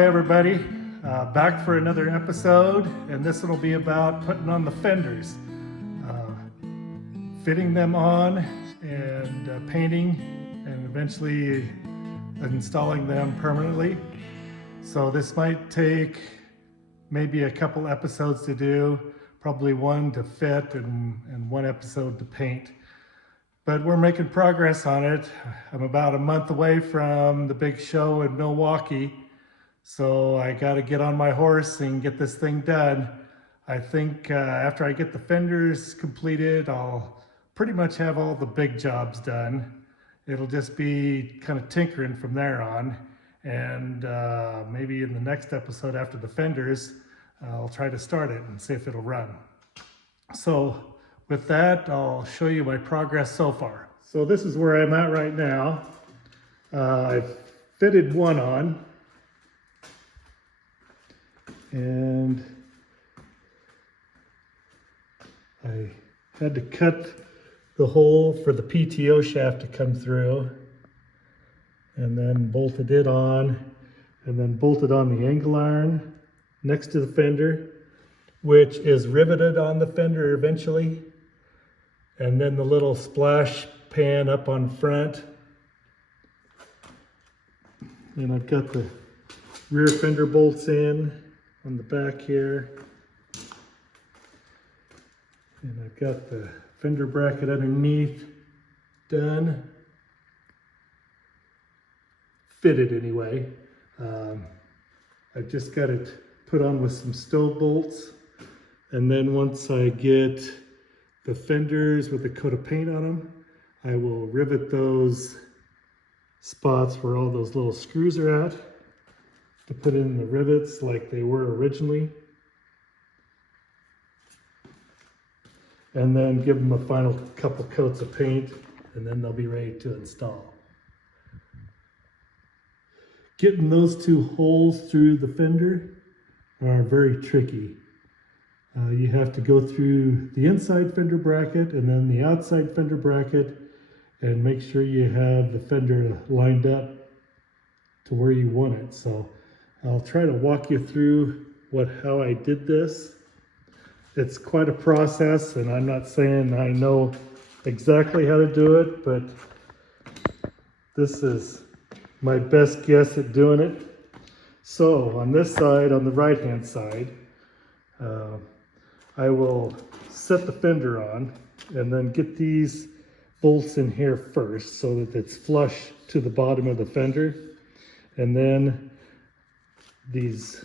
Hi everybody, back for another episode, and this one will be about putting on the fenders, fitting them on and painting and eventually installing them permanently. So this might take maybe a couple episodes to do, probably one to fit and one episode to paint. But we're making progress on it. I'm about a month away from the big show in Milwaukee, so I got to get on my horse and get this thing done. I think after I get the fenders completed, I'll pretty much have all the big jobs done. It'll just be kind of tinkering from there on. And maybe in the next episode after the fenders, I'll try to start it and see if it'll run. So with that, I'll show you my progress so far. So this is where I'm at right now. I've fitted one on, and I had to cut the hole for the PTO shaft to come through, and then bolted it on, and then bolted on the angle iron next to the fender, which is riveted on the fender eventually, and then the little splash pan up on front. And I've got the rear fender bolts in on the back here, and I've got the fender bracket underneath done, fitted anyway. I've just got it put on with some stove bolts, and then once I get the fenders with a coat of paint on them, I will rivet those spots where all those little screws are at to put in the rivets like they were originally, and then give them a final couple coats of paint, and then they'll be ready to install. Getting those two holes through the fender are very tricky. You have to go through the inside fender bracket and then the outside fender bracket and make sure you have the fender lined up to where you want it. So I'll try to walk you through how I did this. It's quite a process, and I'm not saying I know exactly how to do it, but this is my best guess at doing it. So on this side, on the right hand side, I will set the fender on and then get these bolts in here first so that it's flush to the bottom of the fender, and then these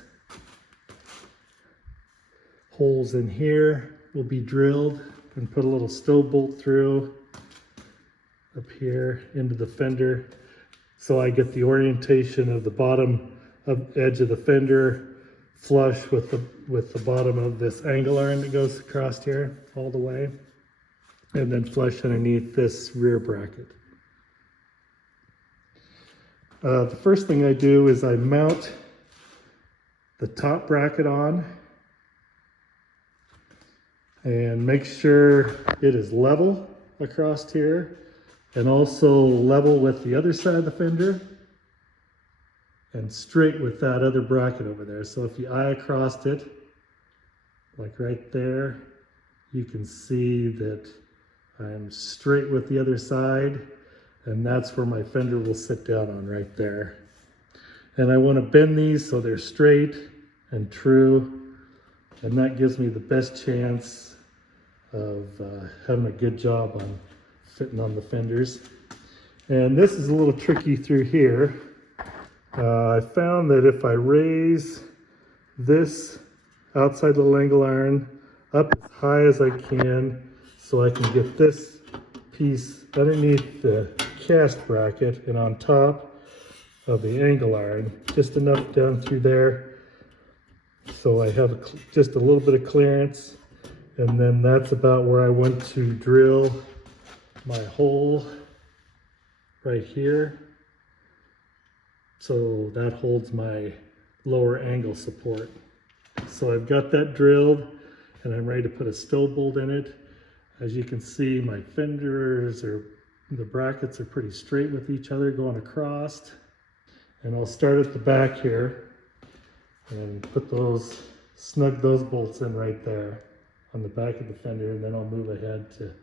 holes in here will be drilled and put a little stove bolt through up here into the fender, so I get the orientation of the bottom edge of the fender flush with the bottom of this angle iron that goes across here all the way, and then flush underneath this rear bracket. The first thing I do is I mount the top bracket on and make sure it is level across here, and also level with the other side of the fender and straight with that other bracket over there. So if you eye across it, like right there, you can see that I'm straight with the other side, and that's where my fender will sit down on right there. And I want to bend these so they're straight and true, and that gives me the best chance of having a good job on fitting on the fenders. And this is a little tricky through here. I found that if I raise this outside little angle iron up as high as I can, so I can get this piece underneath the cast bracket and on top of the angle iron, just enough down through there, so I have just a little bit of clearance, and then that's about where I want to drill my hole right here. So that holds my lower angle support. So I've got that drilled, and I'm ready to put a stove bolt in it. As you can see, my fenders the brackets are pretty straight with each other going across. And I'll start at the back here. and put those, snug those bolts in right there on the back of the fender, and then I'll move ahead to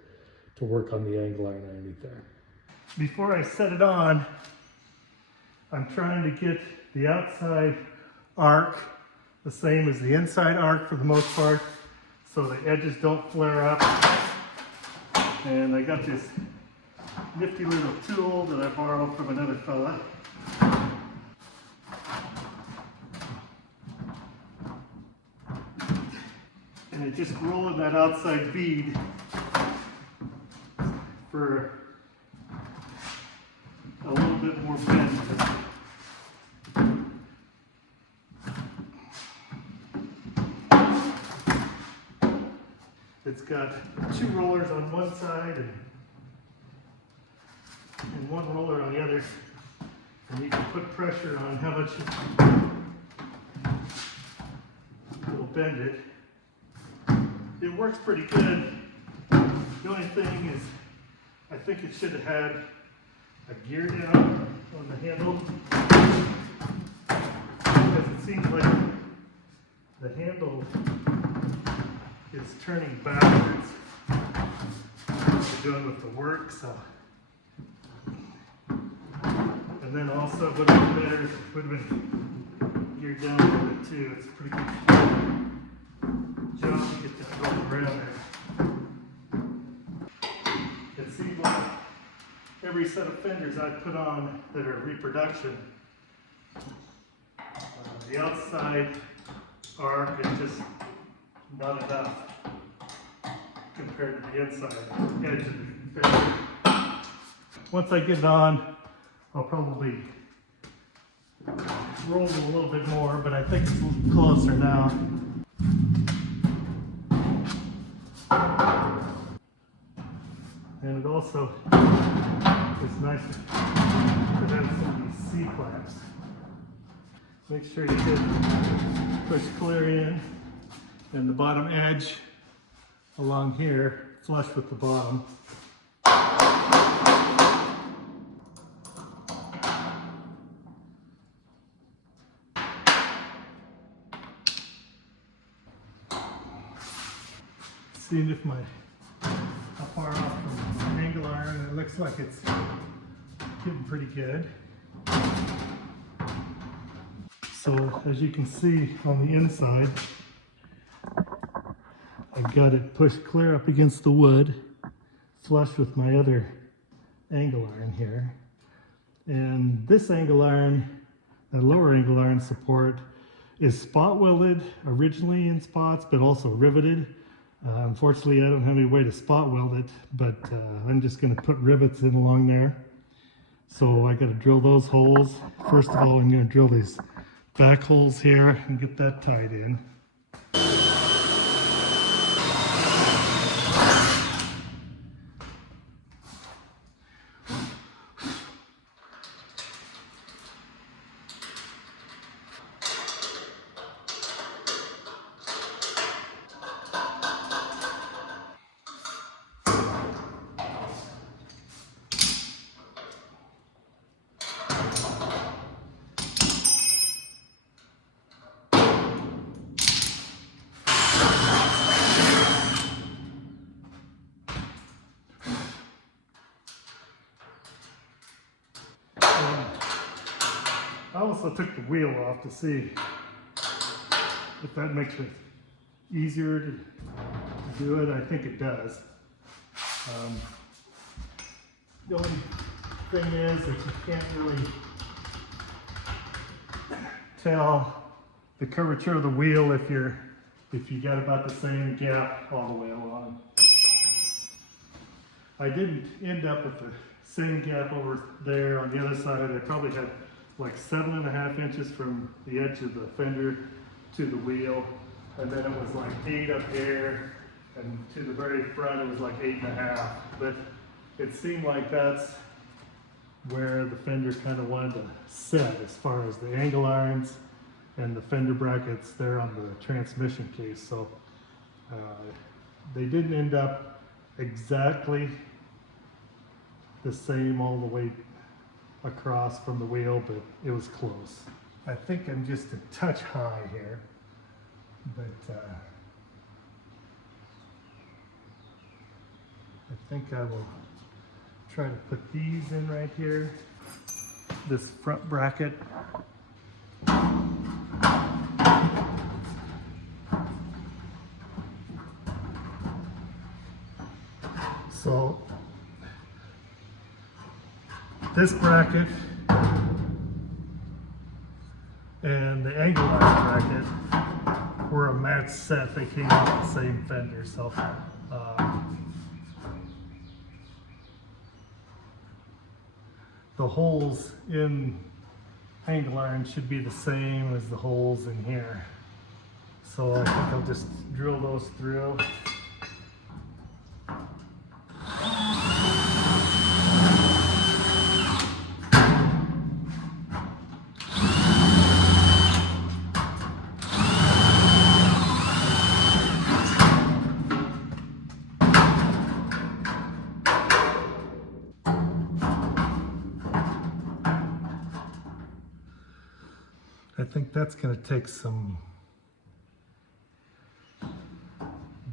work on the angle iron underneath there. Before I set it on, I'm trying to get the outside arc the same as the inside arc for the most part, so the edges don't flare up. And I got this nifty little tool that I borrowed from another fella. And I just roll in that outside bead for a little bit more bend. It's got 2 rollers on one side and 1 roller on the other, and you can put pressure on how much it'll bend it. It works pretty good. The only thing is, I think it should have had a gear down on the handle, because it seems like the handle is turning backwards what you're doing with the work, so. And then also would have been better if it would have been geared down a little bit too. It's a pretty good job to get that rolled around there. It seems like every set of fenders I put on that are reproduction, the outside arc is just not enough compared to the inside edge of the fender. Once I get it on, I'll probably roll it a little bit more, but I think it's a little closer now. And it also is nice to have some of these C-clamps. Make sure you get push clear in, and the bottom edge along here flush with the bottom. Seeing if how far off from the angle iron, it looks like it's getting pretty good. So as you can see on the inside, I've got it pushed clear up against the wood, flush with my other angle iron here. And this angle iron, the lower angle iron support, is spot welded originally in spots, but also riveted. Unfortunately, I don't have any way to spot weld it, but I'm just going to put rivets in along there. So I got to drill those holes. First of all, I'm going to drill these back holes here and get that tied in. I also took the wheel off to see if that makes it easier to do it. I think it does. The only thing is that you can't really tell the curvature of the wheel if you got about the same gap all the way along. I didn't end up with the same gap over there on the other side. I probably had like 7.5 inches from the edge of the fender to the wheel, and then it was like 8 up here, and to the very front it was like 8.5. But it seemed like that's where the fender kind of wanted to set as far as the angle irons and the fender brackets there on the transmission case. So they didn't end up exactly the same all the way across from the wheel, but it was close. I think I'm just a touch high here, but I think I will try to put these in right here, this front bracket. So this bracket and the angle line bracket were a match set. They came out the same fender, so the holes in angle iron should be the same as the holes in here. So I think I'll just drill those through. I think that's going to take some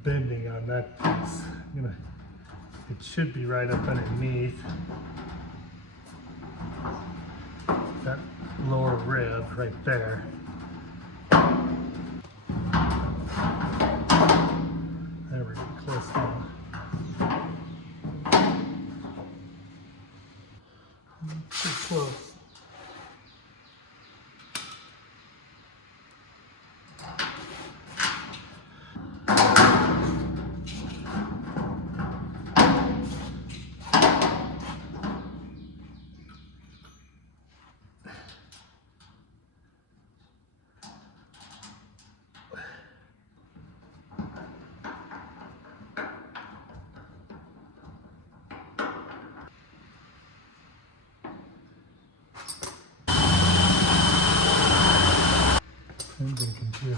bending on that piece. It should be right up underneath that lower rib right there. There we go, close now. Too close. I'm thinking too.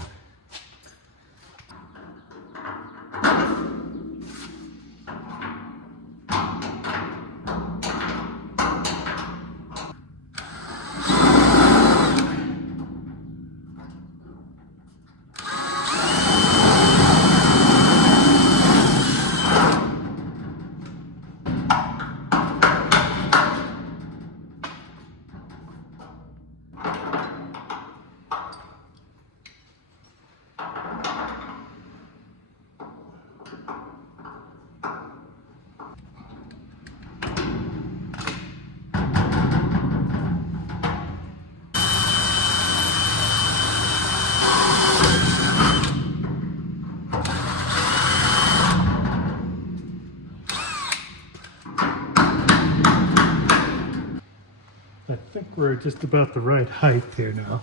I think we're just about the right height here now.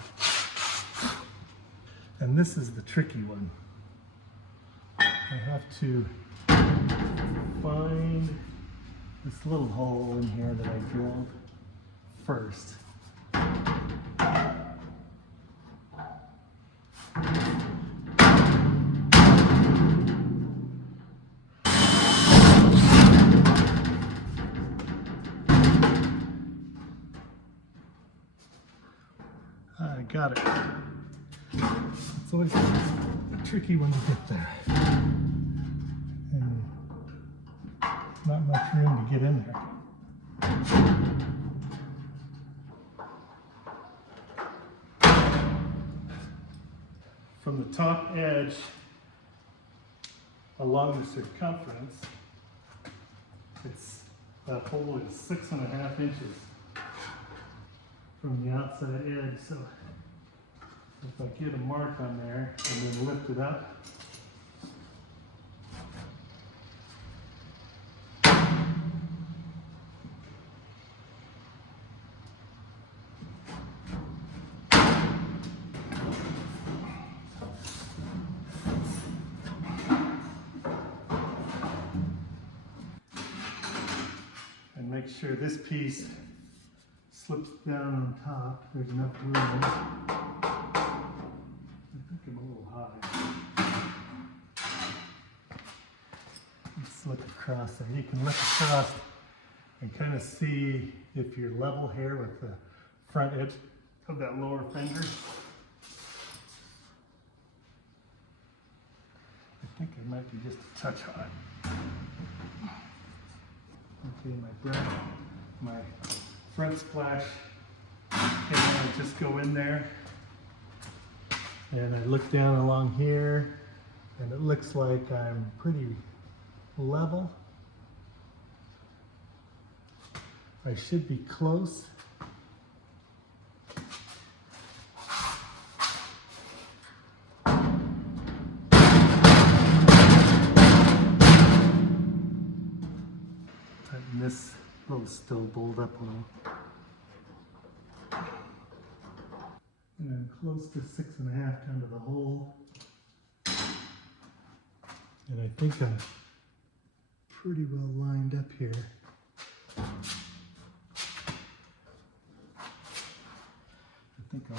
And this is the tricky one. I have to find this little hole in here that I drilled first. I got it. It's always a tricky one to get there. And not much room to get in there. From the top edge along the circumference, that hole is 6.5 inches from the outside edge. So if I get a mark on there and then lift it up, and make sure this piece slips down on top. There's enough room. I think I'm a little high. Let's look across there. You can look across and kind of see if you're level here with the front edge of that lower fender. I think it might be just a touch hot. Okay, my front splash can just go in there. And I look down along here and it looks like I'm pretty level. I should be close. And this will still bolt up a little. And I'm close to 6.5 down to the hole. And I think I'm pretty well lined up here. I think I'll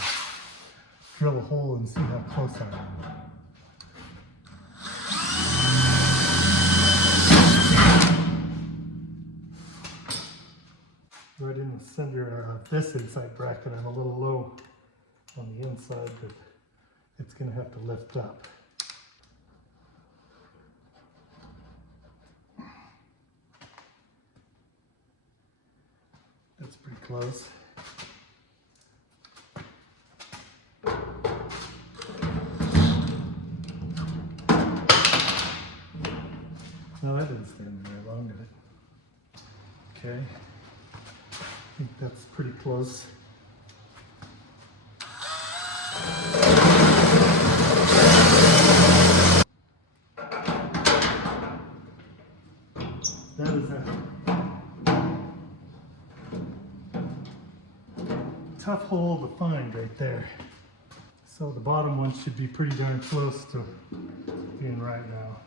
drill a hole and see how close I am. Right in the center of this inside bracket, I'm a little low on the inside, but it's going to have to lift up. That's pretty close. No, that didn't stand very long, did it? Okay. I think that's pretty close. That is a tough hole to find right there. So the bottom one should be pretty darn close to being right now.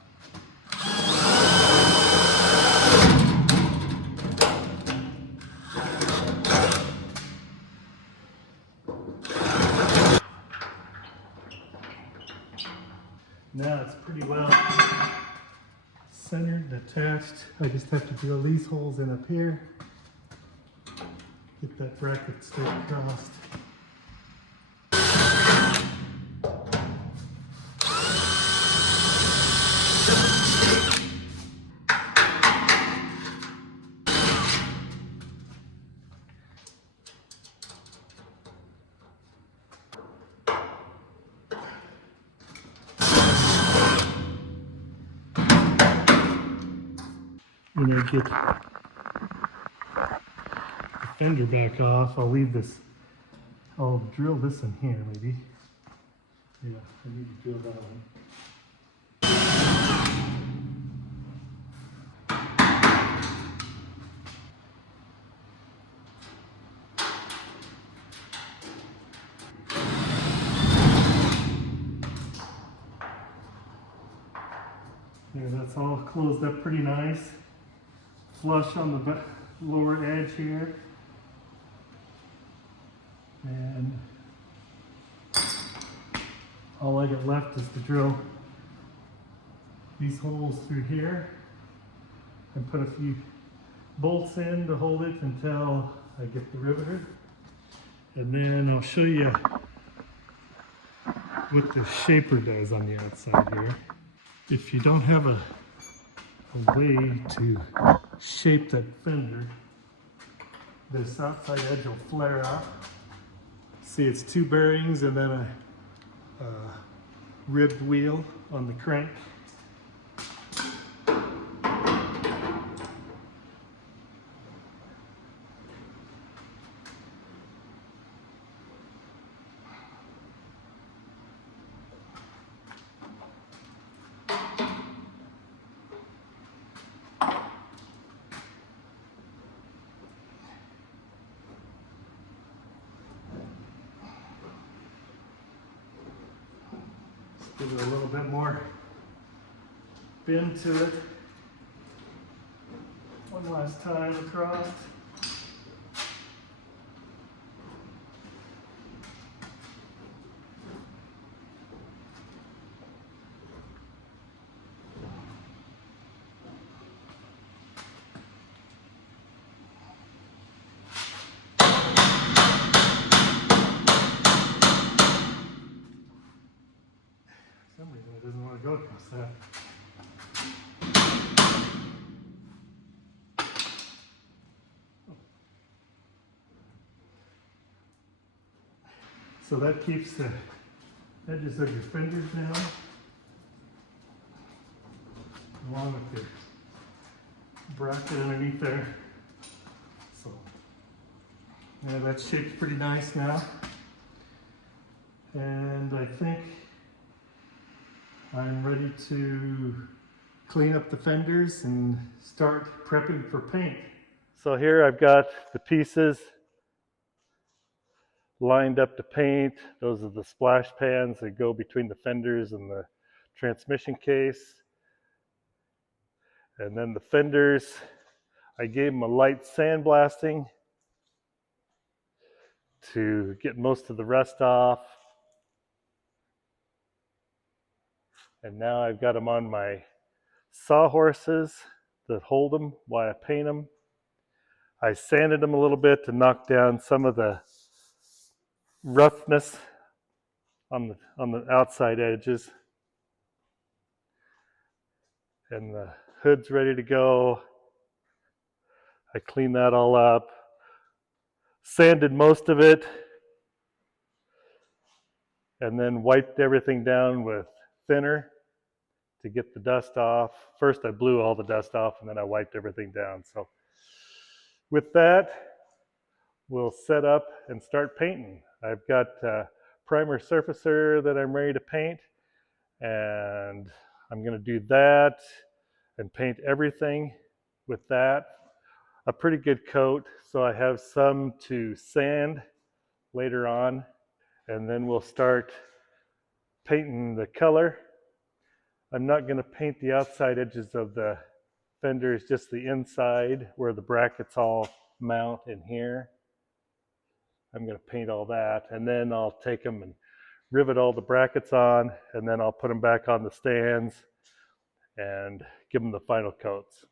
Now it's pretty well centered and attached. I just have to drill these holes in up here. Get that bracket straight across. When I get the fender back off, I'll leave this, I'll drill this in here maybe. Yeah, I need to drill that one. There, that's all closed up pretty nice. Flush on the lower edge here. And all I got left is to drill these holes through here and put a few bolts in to hold it until I get the riveter. And then I'll show you what the shaper does on the outside here. If you don't have a way to shape that fender, this outside edge will flare up. See, it's 2 bearings and then a ribbed wheel on the crank. Give it a little bit more bend to it. One last time across. 100%. So that keeps the edges of your fenders down, along with your bracket underneath there. So yeah, that shape's pretty nice now. And I think I'm ready to clean up the fenders and start prepping for paint. So here I've got the pieces lined up to paint. Those are the splash pans that go between the fenders and the transmission case. And then the fenders, I gave them a light sandblasting to get most of the rust off. And now I've got them on my sawhorses that hold them while I paint them. I sanded them a little bit to knock down some of the roughness on the outside edges. And the hood's ready to go. I cleaned that all up, sanded most of it, and then wiped everything down with thinner to get the dust off. First I blew all the dust off and then I wiped everything down. So with that, we'll set up and start painting. I've got a primer surfacer that I'm ready to paint, and I'm going to do that and paint everything with that. A pretty good coat, so I have some to sand later on, and then we'll start painting the color. I'm not going to paint the outside edges of the fenders, just the inside where the brackets all mount in here. I'm going to paint all that, and then I'll take them and rivet all the brackets on, and then I'll put them back on the stands and give them the final coats.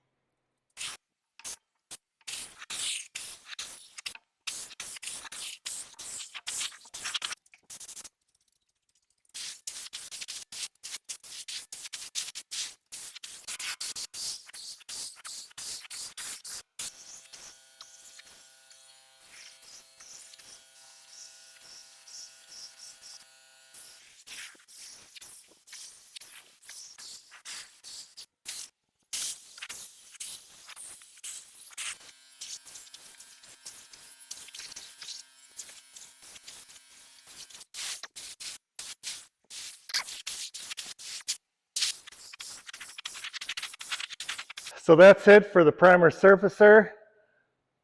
So that's it for the primer surfacer,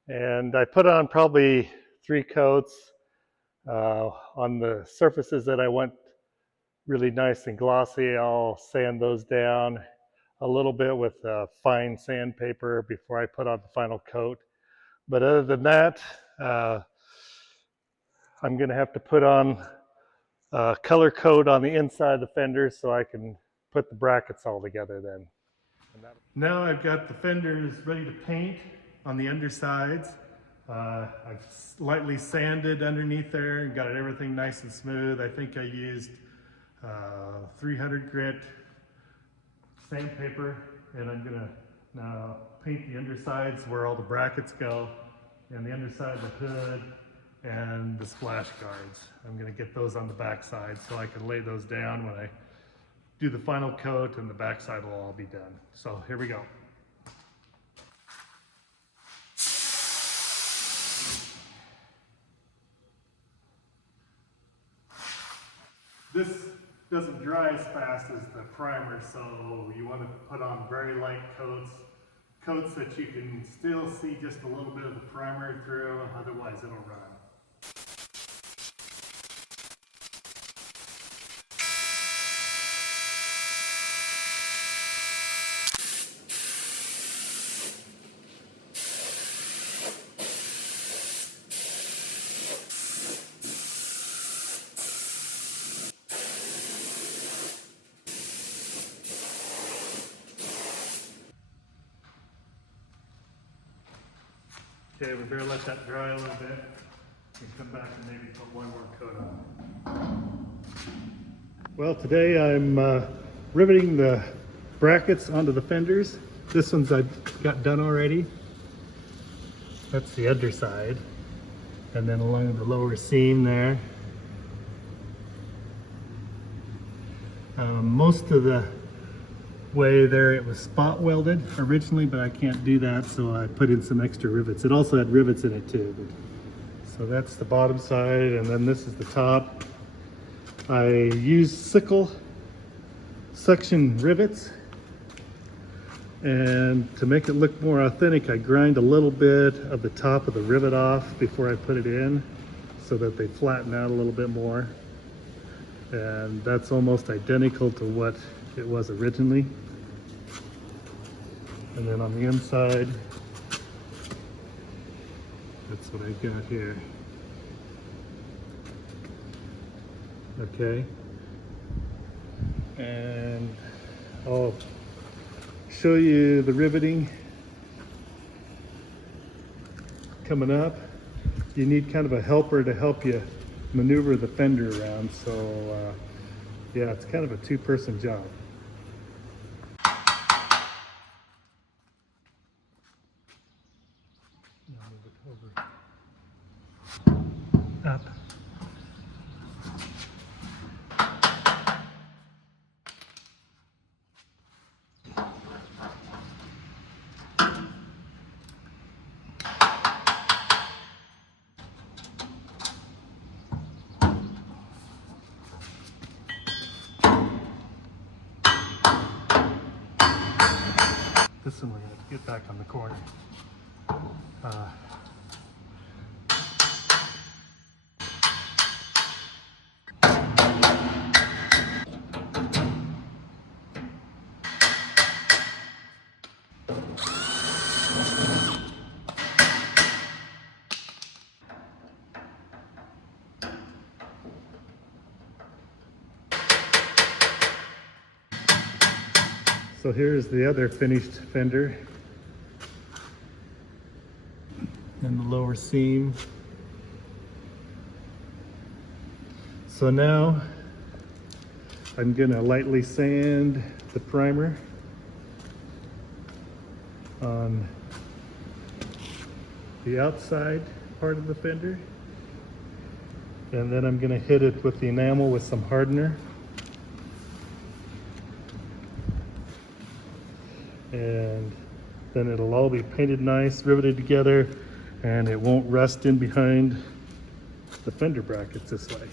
and I put on probably 3 coats on the surfaces that I want really nice and glossy. I'll sand those down a little bit with fine sandpaper before I put on the final coat. But other than that, I'm going to have to put on a color coat on the inside of the fenders so I can put the brackets all together then. Now I've got the fenders ready to paint on the undersides. I've lightly sanded underneath there and got everything nice and smooth. I think I used 300 grit sandpaper, and I'm gonna now paint the undersides where all the brackets go, and the underside of the hood and the splash guards. I'm gonna get those on the back side so I can lay those down when I do the final coat, and the backside will all be done. So here we go. This doesn't dry as fast as the primer, so you want to put on very light coats that you can still see just a little bit of the primer through, otherwise it'll run. Okay, we better let that dry a little bit and come back and maybe put one more coat on. Well, today I'm riveting the brackets onto the fenders. This one's I've got done already. That's the underside. And then along the lower seam there. Most of the way there it was spot welded originally, but I can't do that, so I put in some extra rivets. It also had rivets in it too. So that's the bottom side, and then this is the top. I used sickle suction rivets, and to make it look more authentic, I grind a little bit of the top of the rivet off before I put it in so that they flatten out a little bit more. And that's almost identical to what it was originally. And then on the inside, that's what I've got here. Okay. And I'll show you the riveting coming up. You need kind of a helper to help you maneuver the fender around. So yeah, it's kind of a two-person job. Now move it over. Up. This one we're going to have to get back on the corner. So here's the other finished fender and the lower seam. So now I'm going to lightly sand the primer on the outside part of the fender, and then I'm going to hit it with the enamel with some hardener. And then it'll all be painted nice, riveted together, and it won't rust in behind the fender brackets this way.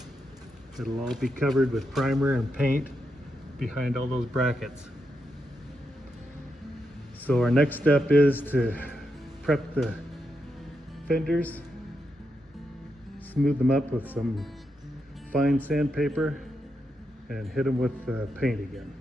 It'll all be covered with primer and paint behind all those brackets. So our next step is to prep the fenders, smooth them up with some fine sandpaper, and hit them with paint again.